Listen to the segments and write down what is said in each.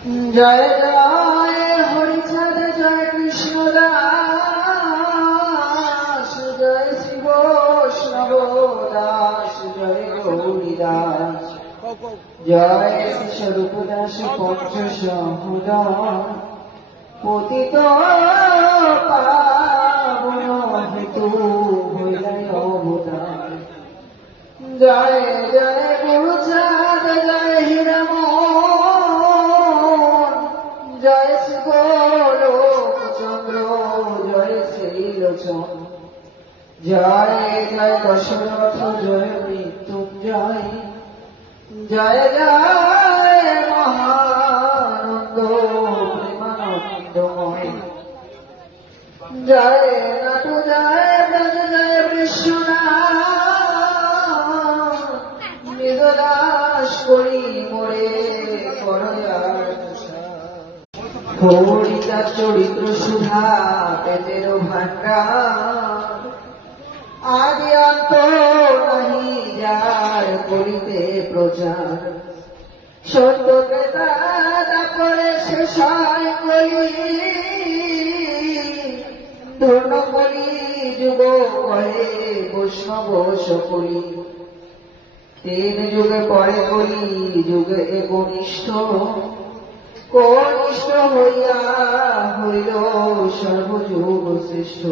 জয় জয় হরিচাঁদ, জয় কৃষ্ণ দাস, জয় শ্রী বৈষ্ণব দাস, জয় গৌরী দাস, জয় শ্রী স্বরূপ দাস পঞ্চ সহোদর, পতিত পাবন হেতু হইলাই অবতার। জয় জয় গুরুচাঁদ, জয় হীরামন, জয় শ্রী গোলোক চন্দ্র, জয় শ্রীলোচন, জয় জয় দশরথ, জয় মৃত্যুঞ্জয়, জয় জয় মহানন্দ প্রেমানন্দময়, জয় নাটু, জয় ব্রজ, জয় কৃষ্ণনাথ, মৃগদাস করি মোরে করয়ার হরিদাস চরিত্র সুধা পেতের ভান্ডার, আদি অন্ত নাহি যার করিতে প্রচার, সত্য ক্রেতা তারপরে শেষ হয় কলি, ধন্য কলি যুগ কহে বৈষ্ণব সকলি, তিন যুগে পরে কলি যুগে একনিষ্ঠ, কনিষ্ঠ হইয়া হইল সর্বযুগ শ্রেষ্ঠ।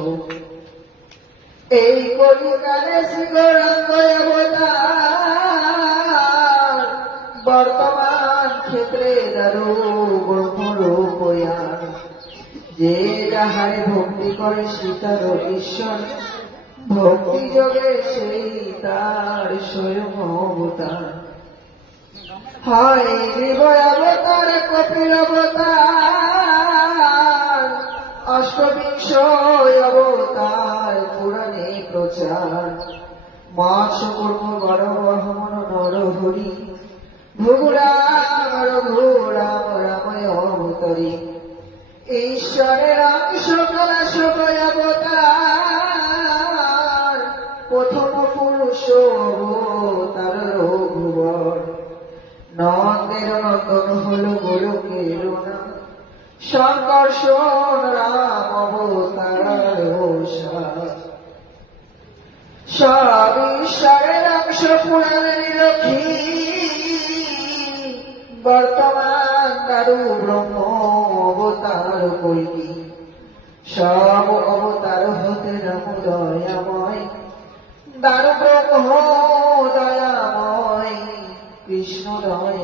এই কলিকালে শ্রী গৌরাঙ্গ অবতার, বর্তমান ক্ষেত্রে দারু ব্রহ্মরূপয়ার, যে যাহারে ভক্তি করে সীতার ঈশ্বর, ভক্তি যোগে সেই তার স্বয়ং অবতার। হয় হৃদয় অবতার, কপিল অবতার, অষ্টবিংশ অবতার পুরাণে প্রচার। মাস কর্ম গর্ভহমন নরহরি, ভুগুরাম রঘুরাম রাময় অবতরী, ঈশ্বরের অংশ কলাশ অবতার, প্রথম পুরুষ অবতার রঘুবর। নন্দের নন্দন হল গোলকের নাম, সংকর্ষণ রাম অবতার সব ঈশ্বরের অংশ পুরাণের লক্ষ্মী, বর্তমান দারু ব্রহ্ম অবতার কল্কি। সব অবতার হতে রাম দয়াময়, দারু ব্রহ্ম দয়াময়, কৃষ্ণ দয়া